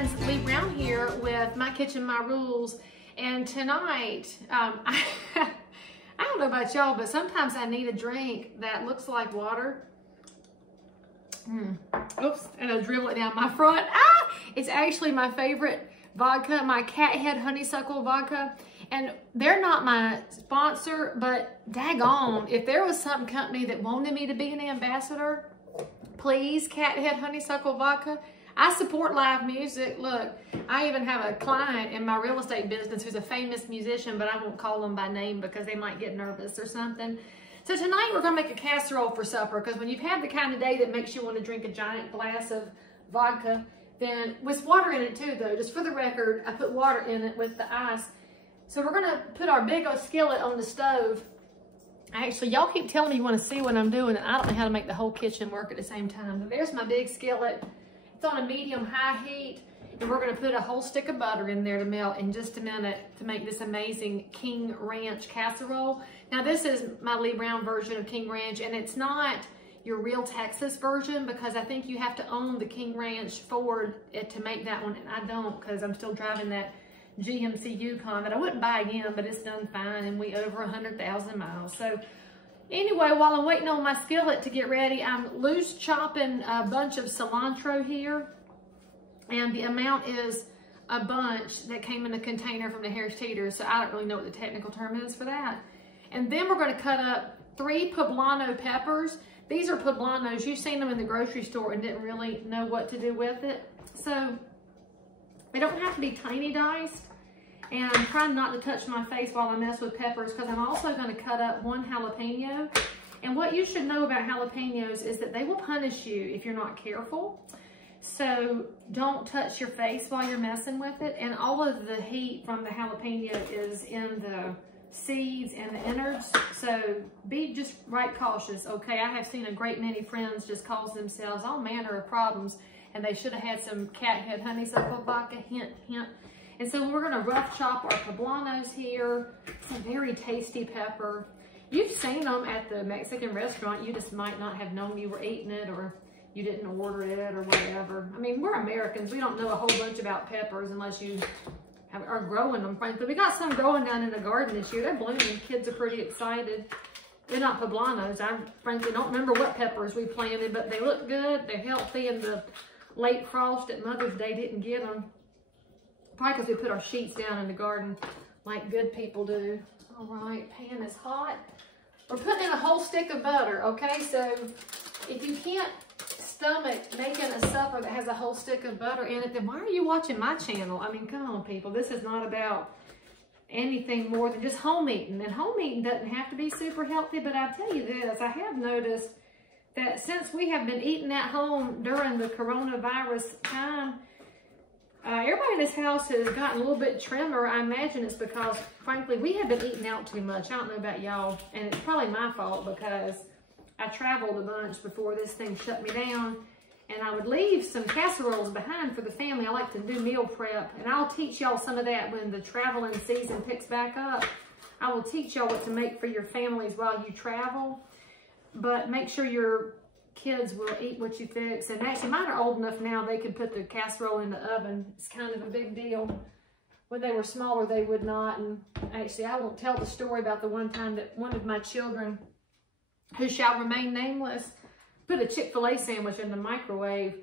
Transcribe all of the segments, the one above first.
friends, Lee Brown here with My Kitchen, My Rules. And tonight, I don't know about y'all, but sometimes I need a drink that looks like water. Oops, and I dribble it down my front. It's actually my favorite vodka, my Cathead Honeysuckle Vodka. And they're not my sponsor, but daggone, if there was some company that wanted me to be an ambassador, please, Cathead Honeysuckle Vodka. I support live music. Look, I even have a client in my real estate business who's a famous musician, but I won't call them by name because they might get nervous or something. So tonight we're gonna make a casserole for supper, because when you've had the kind of day that makes you want to drink a giant glass of vodka, then with water in it too though, just for the record, I put water in it with the ice. So we're gonna put our big old skillet on the stove. Actually, y'all keep telling me you wanna see what I'm doing, and I don't know how to make the whole kitchen work at the same time. But there's my big skillet. It's on a medium-high heat, and we're gonna put a whole stick of butter in there to melt in just a minute to make this amazing King Ranch casserole. Now this is my Lee Brown version of King Ranch, and it's not your real Texas version because I think you have to own the King Ranch Ford to make that one, and I don't because I'm still driving that GMC Yukon that I wouldn't buy again, but it's done fine, and we over 100,000 miles. So anyway, while I'm waiting on my skillet to get ready, I'm loose chopping a bunch of cilantro here. And the amount is a bunch that came in a container from the Harris Teeter, so I don't really know what the technical term is for that. And then we're gonna cut up 3 poblano peppers. These are poblanos. You've seen them in the grocery store and didn't really know what to do with it. So they don't have to be tiny diced. And I'm trying not to touch my face while I mess with peppers because I'm also going to cut up 1 jalapeno. And what you should know about jalapenos is that they will punish you if you're not careful. So don't touch your face while you're messing with it. And all of the heat from the jalapeno is in the seeds and the innards. So be just right cautious, okay? I have seen a great many friends just cause themselves all manner of problems, and they should have had some Cathead Honeysuckle Vodka, hint, hint. And so we're gonna rough chop our poblanos here. It's a very tasty pepper. You've seen them at the Mexican restaurant. You just might not have known you were eating it, or you didn't order it or whatever. I mean, we're Americans. We don't know a whole bunch about peppers unless you are growing them, frankly. We got some growing down in the garden this year. They're blooming. Kids are pretty excited. They're not poblanos. I frankly don't remember what peppers we planted, but they look good. They're healthy, and the late frost at Mother's Day didn't get them. Probably because we put our sheets down in the garden like good people do. All right, pan is hot. We're putting in a whole stick of butter, okay? So if you can't stomach making a supper that has a whole stick of butter in it, then why are you watching my channel? I mean, come on, people. This is not about anything more than just home eating. And home eating doesn't have to be super healthy, but I'll tell you this, I have noticed that since we have been eating at home during the coronavirus time, everybody in this house has gotten a little bit trimmer. I imagine it's because, frankly, we have been eating out too much. I don't know about y'all, and it's probably my fault because I traveled a bunch before this thing shut me down, and I would leave some casseroles behind for the family. I like to do meal prep, and I'll teach y'all some of that when the traveling season picks back up. I will teach y'all what to make for your families while you travel, but make sure your kids will eat what you fix. And actually, mine are old enough now they can put the casserole in the oven. It's kind of a big deal. When they were smaller, they would not. And actually, I won't tell the story about the one time that one of my children, who shall remain nameless, put a Chick-fil-A sandwich in the microwave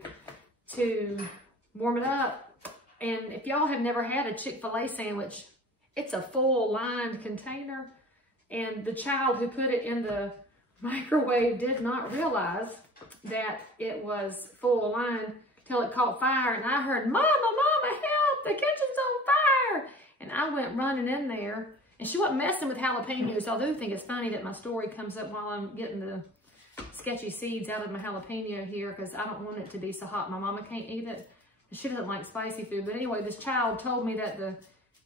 to warm it up. And if y'all have never had a Chick-fil-A sandwich, it's a full lined container. And the child who put it in the microwave did not realize that it was full line till it caught fire, and I heard, "Mama, Mama, help, the kitchen's on fire." And I went running in there, and she wasn't messing with jalapenos. So I do think it's funny that my story comes up while I'm getting the sketchy seeds out of my jalapeno here, because I don't want it to be so hot my mama can't eat it. She doesn't like spicy food. But anyway, this child told me that the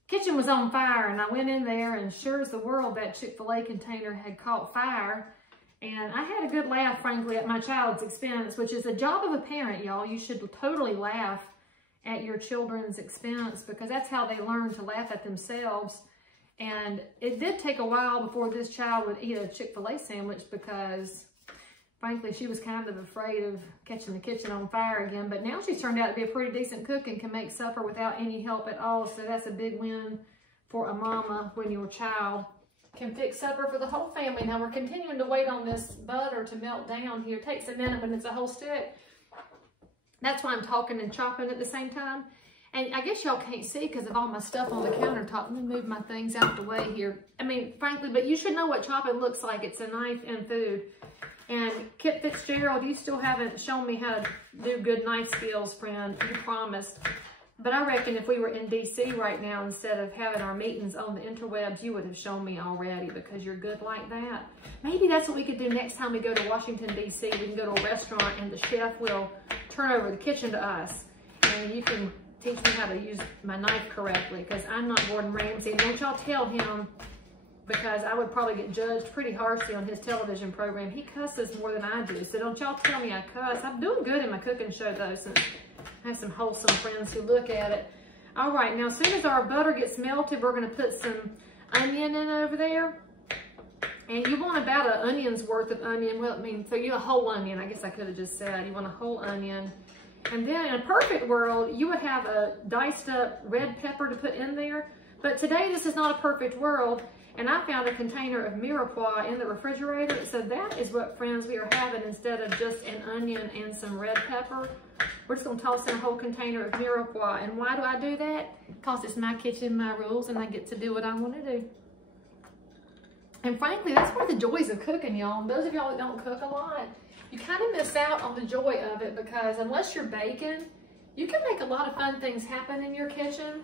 kitchen was on fire, and I went in there, and sure as the world, that Chick-fil-A container had caught fire. And I had a good laugh, frankly, at my child's expense, which is the job of a parent, y'all. You should totally laugh at your children's expense, because that's how they learn to laugh at themselves. And it did take a while before this child would eat a Chick-fil-A sandwich, because Frankly, she was kind of afraid of catching the kitchen on fire again, but now she's turned out to be a pretty decent cook and can make supper without any help at all. So that's a big win for a mama when your child can fix supper for the whole family. Now we're continuing to wait on this butter to melt down here. It takes a minute when it's a whole stick. That's why I'm talking and chopping at the same time. And I guess y'all can't see because of all my stuff on the countertop. Let me move my things out the way here. I mean, frankly, but you should know what chopping looks like. It's a knife and food. And Kip Fitzgerald, you still haven't shown me how to do good knife skills, friend. You promised. But I reckon if we were in DC right now, instead of having our meetings on the interwebs, you would have shown me already because you're good like that. Maybe that's what we could do next time we go to Washington, DC. We can go to a restaurant and the chef will turn over the kitchen to us. And you can teach me how to use my knife correctly because I'm not Gordon Ramsay. And don't y'all tell him, because I would probably get judged pretty harshly on his television program. He cusses more than I do. So don't y'all tell me I cuss. I'm doing good in my cooking show though, since I have some wholesome friends who look at it. All right, now as soon as our butter gets melted, we're gonna put some onion in over there. And you want about an onion's worth of onion. Well, I mean, so you a whole onion, I guess I could have just said. You want a whole onion. And then in a perfect world, you would have a diced up red pepper to put in there. But today, this is not a perfect world. And I found a container of mirepoix in the refrigerator. So that is what, friends, we are having instead of just an onion and some red pepper. We're just gonna toss in a whole container of mirepoix. And why do I do that? Because it's my kitchen, my rules, and I get to do what I wanna do. And frankly, that's one of the joys of cooking, y'all. Those of y'all that don't cook a lot, you kind of miss out on the joy of it because unless you're baking, you can make a lot of fun things happen in your kitchen.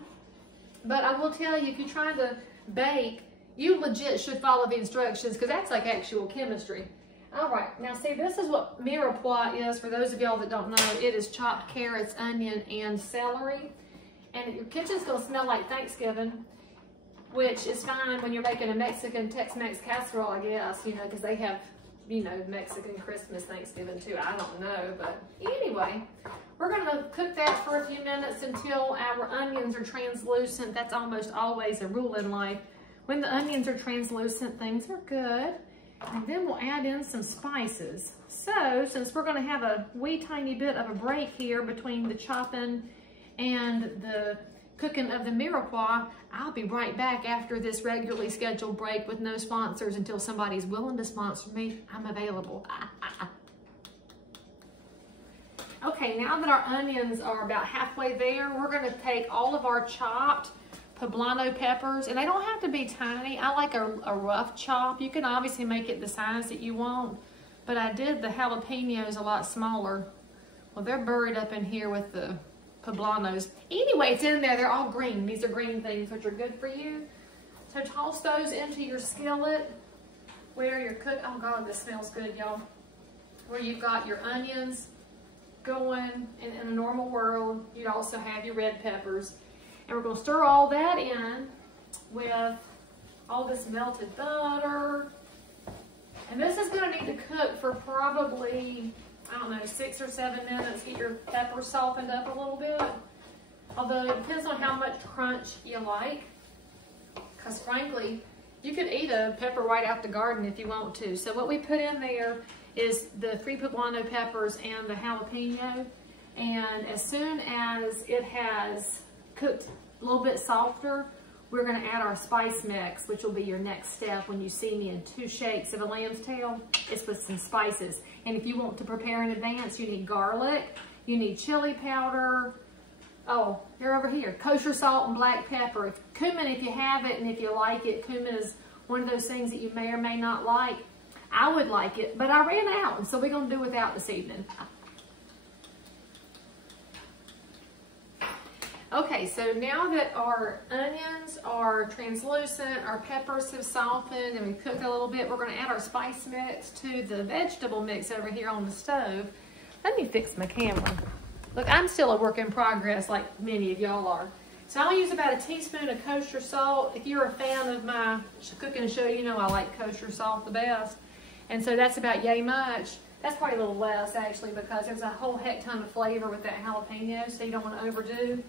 But I will tell you, if you're trying to bake, you legit should follow the instructions because that's like actual chemistry. All right, now see, this is what mirepoix is for those of y'all that don't know. It is chopped carrots, onion, and celery. And your kitchen's gonna smell like Thanksgiving, which is fine when you're making a Mexican Tex-Mex casserole, I guess, you know, because they have, you know, Mexican Christmas, Thanksgiving too. I don't know, but anyway, we're gonna cook that for a few minutes until our onions are translucent. That's almost always a rule in life. When the onions are translucent, things are good. And then we'll add in some spices. So, since we're gonna have a wee tiny bit of a break here between the chopping and the cooking of the mirepoix, I'll be right back after this regularly scheduled break with no sponsors until somebody's willing to sponsor me. I'm available. Okay, now that our onions are about halfway there, we're gonna take all of our chopped poblano peppers, and they don't have to be tiny. I like a rough chop. You can obviously make it the size that you want, but I did the jalapenos a lot smaller. Well, they're buried up in here with the poblanos. Anyway, it's in there. They're all green. These are green things, which are good for you. So toss those into your skillet where you're cooking. Oh God, this smells good, y'all. Where you've got your onions going in a normal world. You'd also have your red peppers. And we're gonna stir all that in with all this melted butter. And this is gonna need to cook for probably, I don't know, 6 or 7 minutes. Get your peppers softened up a little bit. Although it depends on how much crunch you like. Because frankly, you could eat a pepper right out the garden if you want to. So what we put in there is the 3 poblano peppers and the jalapeno. And as soon as it has cooked a little bit softer, we're gonna add our spice mix, which will be your next step when you see me in 2 shakes of a lamb's tail. It's with some spices. And if you want to prepare in advance, you need garlic, you need chili powder. Oh, they're over here. Kosher salt and black pepper. Cumin, if you have it and if you like it. Cumin is one of those things that you may or may not like. I would like it, but I ran out, and so we're gonna do without this evening. Okay, so now that our onions are translucent, our peppers have softened, and we've cooked a little bit, we're gonna add our spice mix to the vegetable mix over here on the stove. Let me fix my camera. Look, I'm still a work in progress like many of y'all are. So I'll use about a teaspoon of kosher salt. If you're a fan of my cooking show, you know I like kosher salt the best. And so that's about yay much. That's probably a little less actually because there's a whole heck ton of flavor with that jalapeno, so you don't want to overdo.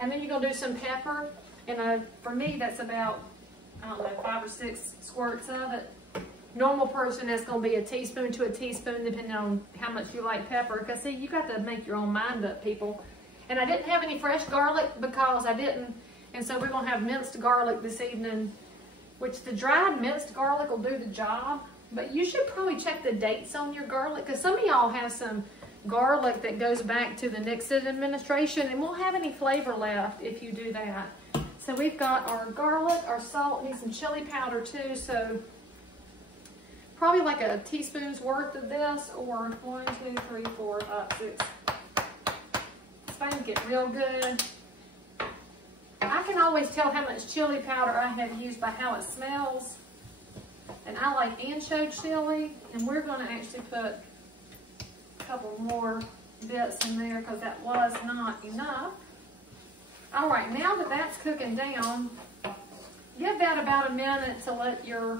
And then you're gonna do some pepper. And for me, that's about, I don't know, 5 or 6 squirts of it. normal person, that's going to be a teaspoon to a teaspoon, depending on how much you like pepper. Because see, you got to make your own mind up, people. And I didn't have any fresh garlic because I didn't. And so we're going to have minced garlic this evening, which the dried minced garlic will do the job. But you should probably check the dates on your garlic, because some of y'all have some garlic that goes back to the Nixon administration and won't have any flavor left if you do that. So we've got our garlic, our salt, need some chili powder too. So probably like a teaspoon's worth of this, or 1, 2, 3, 4, 5, 6. Spank it real good. I can always tell how much chili powder I have used by how it smells. And I like ancho chili, and we're going to actually put a couple more bits in there because that was not enough. All right, now that that's cooking down, give that about a minute to let your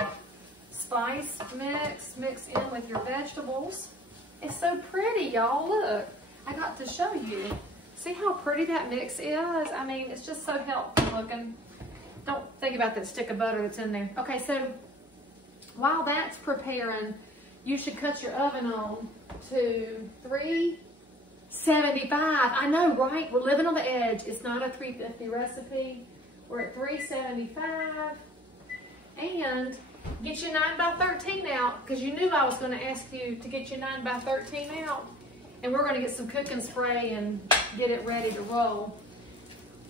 spice mix in with your vegetables. It's so pretty, y'all. Look, I got to show you. See how pretty that mix is? I mean, it's just so healthy looking. Don't think about that stick of butter that's in there. Okay, so while that's preparing, you should cut your oven on to 375. I know, right? We're living on the edge. It's not a 350 recipe. We're at 375. And get your 9x13 out, because you knew I was going to ask you to get your 9x13 out. And we're going to get some cooking spray and get it ready to roll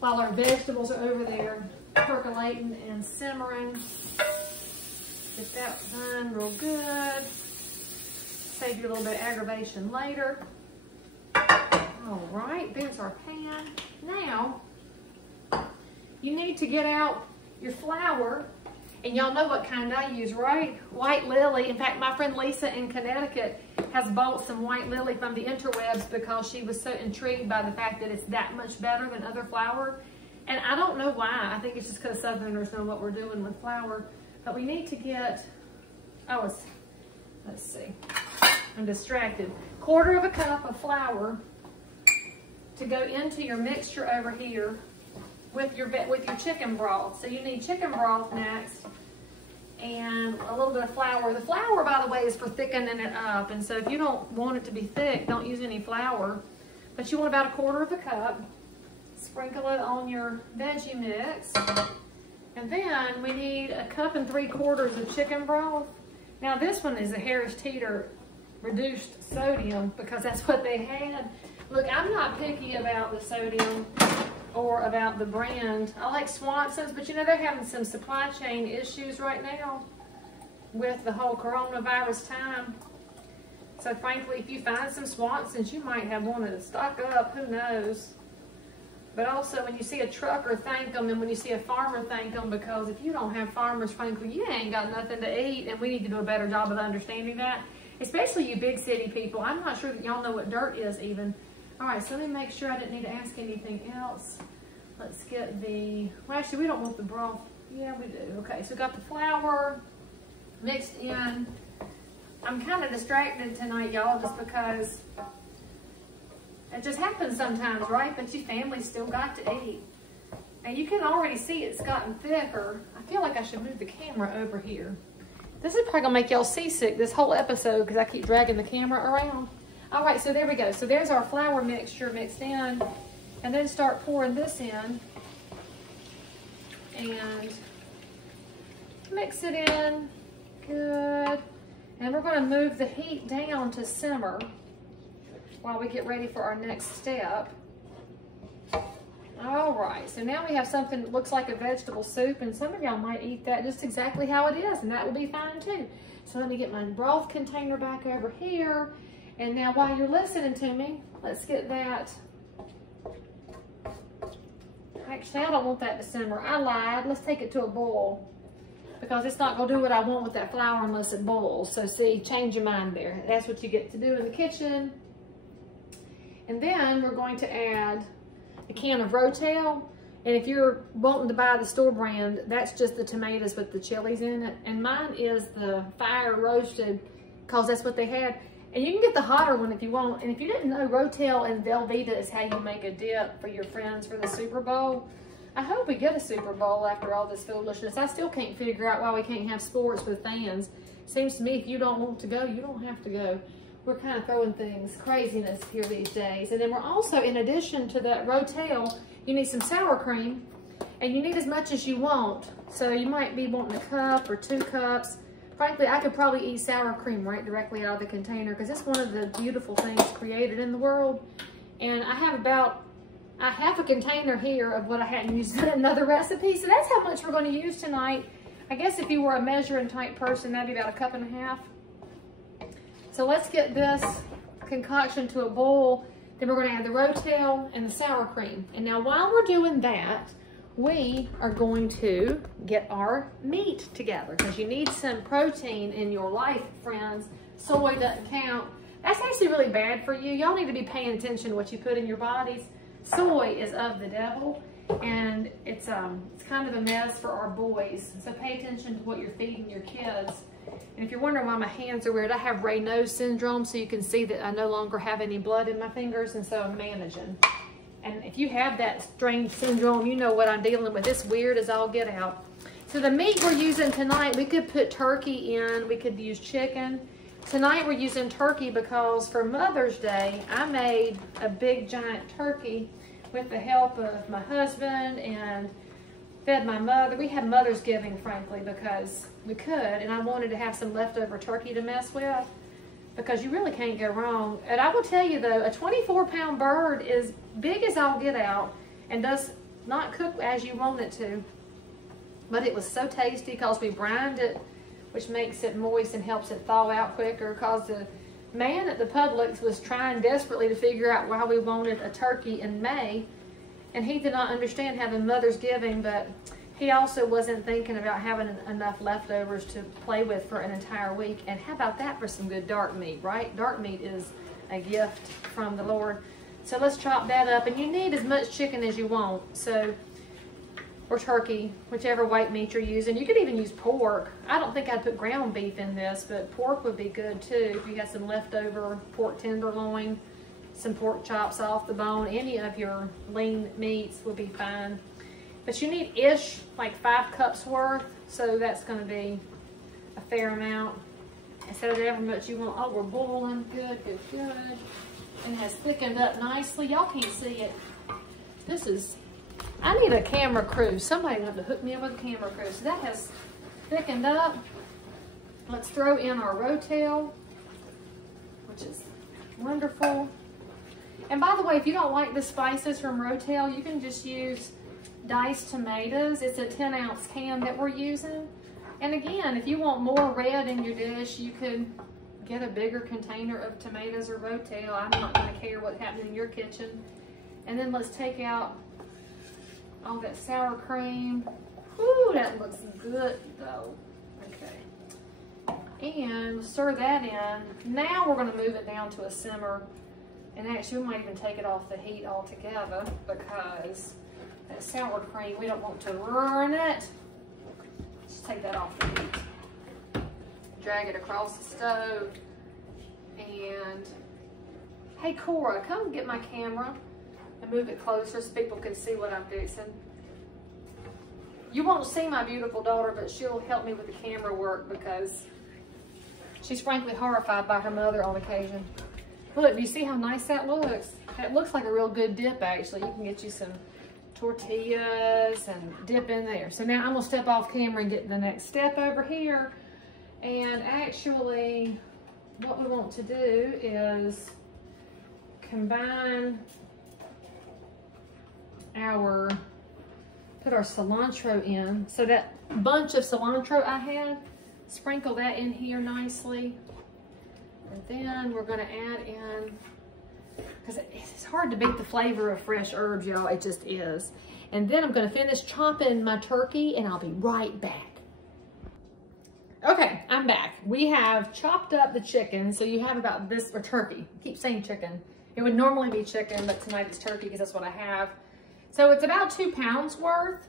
while our vegetables are over there percolating and simmering. Get that done real good. Save you a little bit of aggravation later. All right, there's our pan. Now, you need to get out your flour. And y'all know what kind I use, right? White lily. In fact, my friend Lisa in Connecticut has bought some white lily from the interwebs because she was so intrigued by the fact that it's that much better than other flour. And I don't know why. I think it's just because Southerners know what we're doing with flour. But we need to get, let's see. I'm distracted. 1/4 cup of flour to go into your mixture over here with your chicken broth. So you need chicken broth next, and a little bit of flour. The flour, by the way, is for thickening it up. And so if you don't want it to be thick, don't use any flour. But you want about 1/4 cup. Sprinkle it on your veggie mix. And then we need 1 3/4 cups of chicken broth. Now this one is a Harris Teeter reduced sodium because that's what they had. Look, I'm not picky about the sodium or about the brand. I like Swanson's, but you know, they're having some supply chain issues right now with the whole coronavirus time. So frankly, if you find some Swanson's, you might have one to stock up, who knows. But also, when you see a trucker, thank them, and when you see a farmer, thank them, because if you don't have farmers, frankly, you ain't got nothing to eat, and we need to do a better job of understanding that, especially you big city people. I'm not sure that y'all know what dirt is even. All right, so let me make sure I didn't need to ask anything else. Let's get the, well, actually, we don't want the broth. Yeah, we do. Okay, so we got the flour mixed in. I'm kind of distracted tonight, y'all, just because it just happens sometimes, right? But your family's still got to eat. And you can already see it's gotten thicker. I feel like I should move the camera over here. This is probably gonna make y'all seasick this whole episode because I keep dragging the camera around. All right, so there we go. So there's our flour mixture mixed in. And then start pouring this in. And mix it in. Good. And we're gonna move the heat down to simmer while we get ready for our next step. All right, so now we have something that looks like a vegetable soup, and some of y'all might eat that just exactly how it is, and that will be fine too. So let me get my broth container back over here. And now while you're listening to me, let's get that. Actually, I don't want that to simmer. I lied. Let's take it to a boil because it's not gonna do what I want with that flour unless it boils. So see, change your mind there. That's what you get to do in the kitchen. And then we're going to add a can of Rotel. And if you're wanting to buy the store brand, that's just the tomatoes with the chilies in it. And mine is the fire roasted because that's what they had. And you can get the hotter one if you want. And if you didn't know, Rotel and Velveeta is how you make a dip for your friends for the Super Bowl. I hope we get a Super Bowl after all this foolishness. I still can't figure out why we can't have sports with fans. Seems to me if you don't want to go, you don't have to go. We're kind of throwing things, craziness here these days. And then we're also, in addition to that Rotel, you need some sour cream. And you need as much as you want. So you might be wanting a cup or 2 cups. Frankly, I could probably eat sour cream right directly out of the container because it's one of the beautiful things created in the world. And I have about a half a container here of what I hadn't used in another recipe. So that's how much we're going to use tonight. I guess if you were a measuring type person, that'd be about 1.5 cups. So let's get this concoction to a boil. Then we're going to add the Rotel and the sour cream. And now while we're doing that, we are going to get our meat together because you need some protein in your life, friends. Soy doesn't count. That's actually really bad for you. Y'all need to be paying attention to what you put in your bodies. Soy is of the devil, and it's kind of a mess for our boys. So pay attention to what you're feeding your kids. And if you're wondering why my hands are weird, I have Raynaud's syndrome, so you can see that I no longer have any blood in my fingers, and so I'm managing. And if you have that strange syndrome, you know what I'm dealing with. It's weird as all get out. So the meat we're using tonight, we could put turkey in. We could use chicken. Tonight we're using turkey because for Mother's Day, I made a big giant turkey with the help of my husband and fed my mother. We had Mother's Giving, frankly, because we could. And I wanted to have some leftover turkey to mess with, because you really can't go wrong. And I will tell you though, a 24-pound bird is big as all get out and does not cook as you want it to. But it was so tasty because we brined it, which makes it moist and helps it thaw out quicker, because the man at the Publix was trying desperately to figure out why we wanted a turkey in May. And he did not understand having Mother's Giving, but he also wasn't thinking about having enough leftovers to play with for an entire week. And how about that for some good dark meat, right? Dark meat is a gift from the Lord. So let's chop that up. And you need as much chicken as you want. So, or turkey, whichever white meat you're using. You could even use pork. I don't think I'd put ground beef in this, but pork would be good too. If you had some leftover pork tenderloin, some pork chops off the bone, any of your lean meats will be fine. But you need like 5 cups worth, so that's going to be a fair amount. Instead of however much you want. Oh, we're boiling. Good, good, good. And it has thickened up nicely. Y'all can't see it. This is, I need a camera crew. Somebody will have to hook me up with a camera crew. So that has thickened up. Let's throw in our Rotel, which is wonderful. And by the way, if you don't like the spices from Rotel, you can just use diced tomatoes. It's a 10-ounce can that we're using. And again, if you want more red in your dish, you could get a bigger container of tomatoes or Rotel. I'm not going to care what's happening in your kitchen. And then let's take out all that sour cream. Ooh, that looks good though. Okay. And stir that in. Now we're going to move it down to a simmer. And actually, we might even take it off the heat altogether, because that sour cream, we don't want to ruin it. Just take that off the heat. Drag it across the stove. And hey, Cora, come get my camera and move it closer so people can see what I'm fixing. You won't see my beautiful daughter, but she'll help me with the camera work because she's frankly horrified by her mother on occasion. Look, do you see how nice that looks? It looks like a real good dip, actually. You can get you some tortillas and dip in there. So now I'm gonna step off camera and get the next step over here. And actually, what we want to do is combine put our cilantro in. So that bunch of cilantro I had, sprinkle that in here nicely. And then we're gonna add in, because it's hard to beat the flavor of fresh herbs, y'all, it just is. And then I'm gonna finish chopping my turkey and I'll be right back. Okay, I'm back. We have chopped up the chicken, so you have about this, or turkey. I keep saying chicken. It would normally be chicken, but tonight it's turkey because that's what I have. So it's about 2 pounds worth.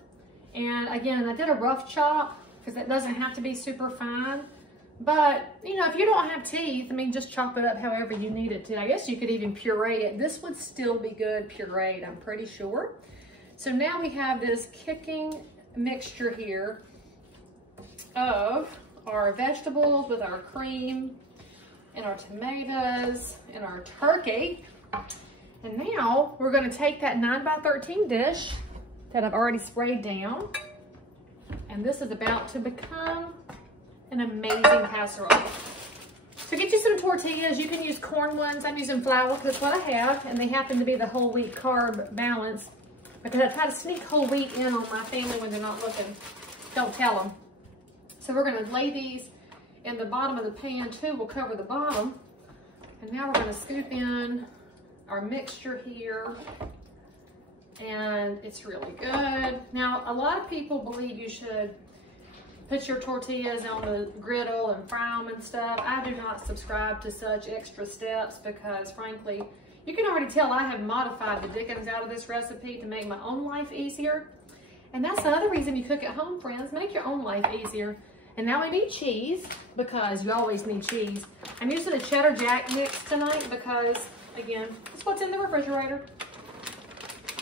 And again, I did a rough chop because it doesn't have to be super fine. But, you know, if you don't have teeth, I mean, just chop it up however you need it to. I guess you could even puree it. This would still be good pureed, I'm pretty sure. So now we have this kicking mixture here of our vegetables with our cream and our tomatoes and our turkey. And now we're gonna take that 9x13 dish that I've already sprayed down, and this is about to become an amazing casserole. So get you some tortillas. You can use corn ones. I'm using flour because that's what I have, and they happen to be the whole wheat carb balance because I try to sneak whole wheat in on my family when they're not looking. Don't tell them. So we're gonna lay these in the bottom of the pan too. We'll cover the bottom. And now we're gonna scoop in our mixture here, and it's really good. Now, a lot of people believe you should put your tortillas on the griddle and fry them and stuff. I do not subscribe to such extra steps because, frankly, you can already tell I have modified the dickens out of this recipe to make my own life easier. And that's the other reason you cook at home, friends. Make your own life easier. And now we need cheese because you always need cheese. I'm using a cheddar jack mix tonight because, again, it's what's in the refrigerator.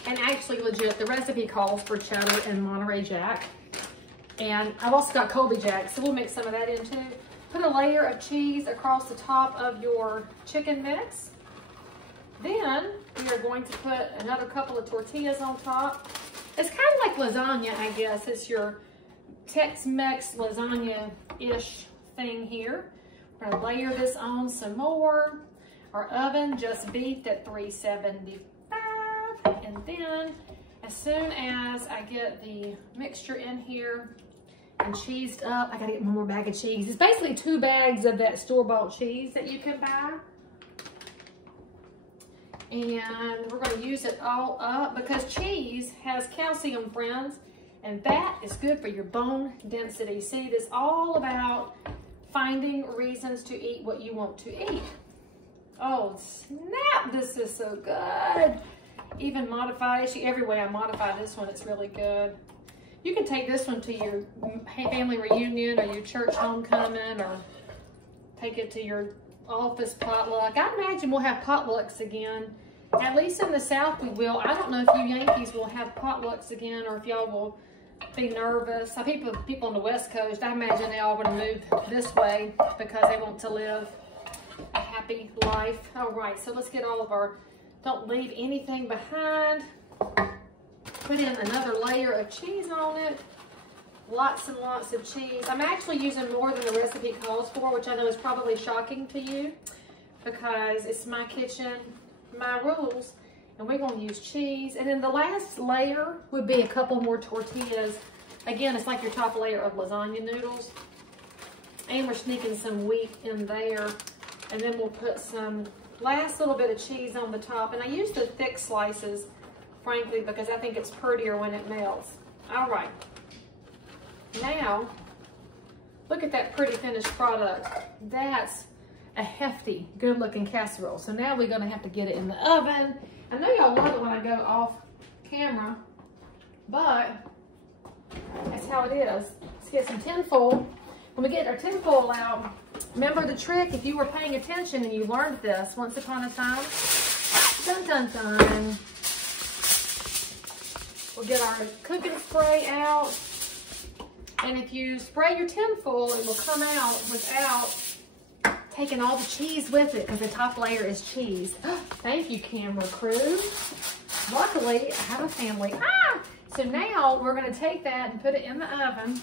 And actually, legit, the recipe calls for cheddar and Monterey Jack. And I've also got Colby Jack, so we'll mix some of that in too. Put a layer of cheese across the top of your chicken mix. Then we are going to put another couple of tortillas on top. It's kind of like lasagna, I guess. It's your Tex-Mex lasagna-ish thing here. We're gonna layer this on some more. Our oven just beeped at 375. And then as soon as I get the mixture in here and cheesed up, I gotta get one more bag of cheese. It's basically 2 bags of that store-bought cheese that you can buy. And we're gonna use it all up because cheese has calcium, friends, and that is good for your bone density. See, this is all about finding reasons to eat what you want to eat. Oh, snap, this is so good. Even modify it. Every way I modify this one, it's really good. You can take this one to your family reunion or your church homecoming, or take it to your office potluck. I imagine we'll have potlucks again. At least in the South we will. I don't know if you Yankees will have potlucks again or if y'all will be nervous. People on the West Coast, I imagine they all want to move this way because they want to live a happy life. All right, so let's get all of our, don't leave anything behind. Put in another layer of cheese on it. Lots and lots of cheese. I'm actually using more than the recipe calls for, which I know is probably shocking to you because it's my kitchen, my rules, and we're going to use cheese. And then the last layer would be a couple more tortillas. Again, it's like your top layer of lasagna noodles. And we're sneaking some wheat in there. And then we'll put some last little bit of cheese on the top. And I use the thick slices, frankly, because I think it's prettier when it melts. All right. Now, look at that pretty finished product. That's a hefty, good-looking casserole. So now we're going to have to get it in the oven. I know y'all love it when I go off camera, but that's how it is. Let's get some tinfoil. When we get our tinfoil out, remember the trick, if you were paying attention and you learned this once upon a time, dun dun dun. We'll get our cooking spray out, and if you spray your tinfoil, it will come out without taking all the cheese with it, because the top layer is cheese. Thank you, camera crew. Luckily, I have a family. So now we're gonna take that and put it in the oven,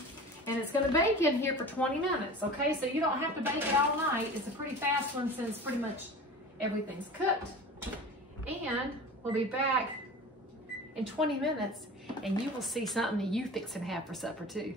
and it's gonna bake in here for 20 minutes, okay? So you don't have to bake it all night. It's a pretty fast one since pretty much everything's cooked. And we'll be back in 20 minutes, and you will see something that you fix and have for supper too.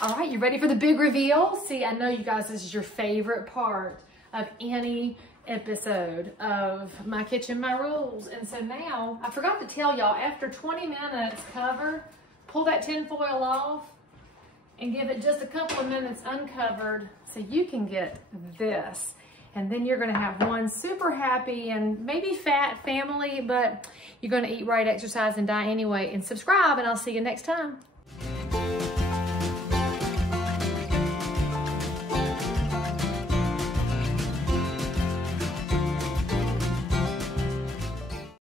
All right, you ready for the big reveal? See, I know you guys, this is your favorite part of any episode of My Kitchen, My Rules. And so now, I forgot to tell y'all, after 20 minutes cover, pull that tin foil off and give it just a couple of minutes uncovered so you can get this. And then you're gonna have one super happy and maybe fat family, but you're gonna eat right, exercise, and die anyway. And subscribe, and I'll see you next time.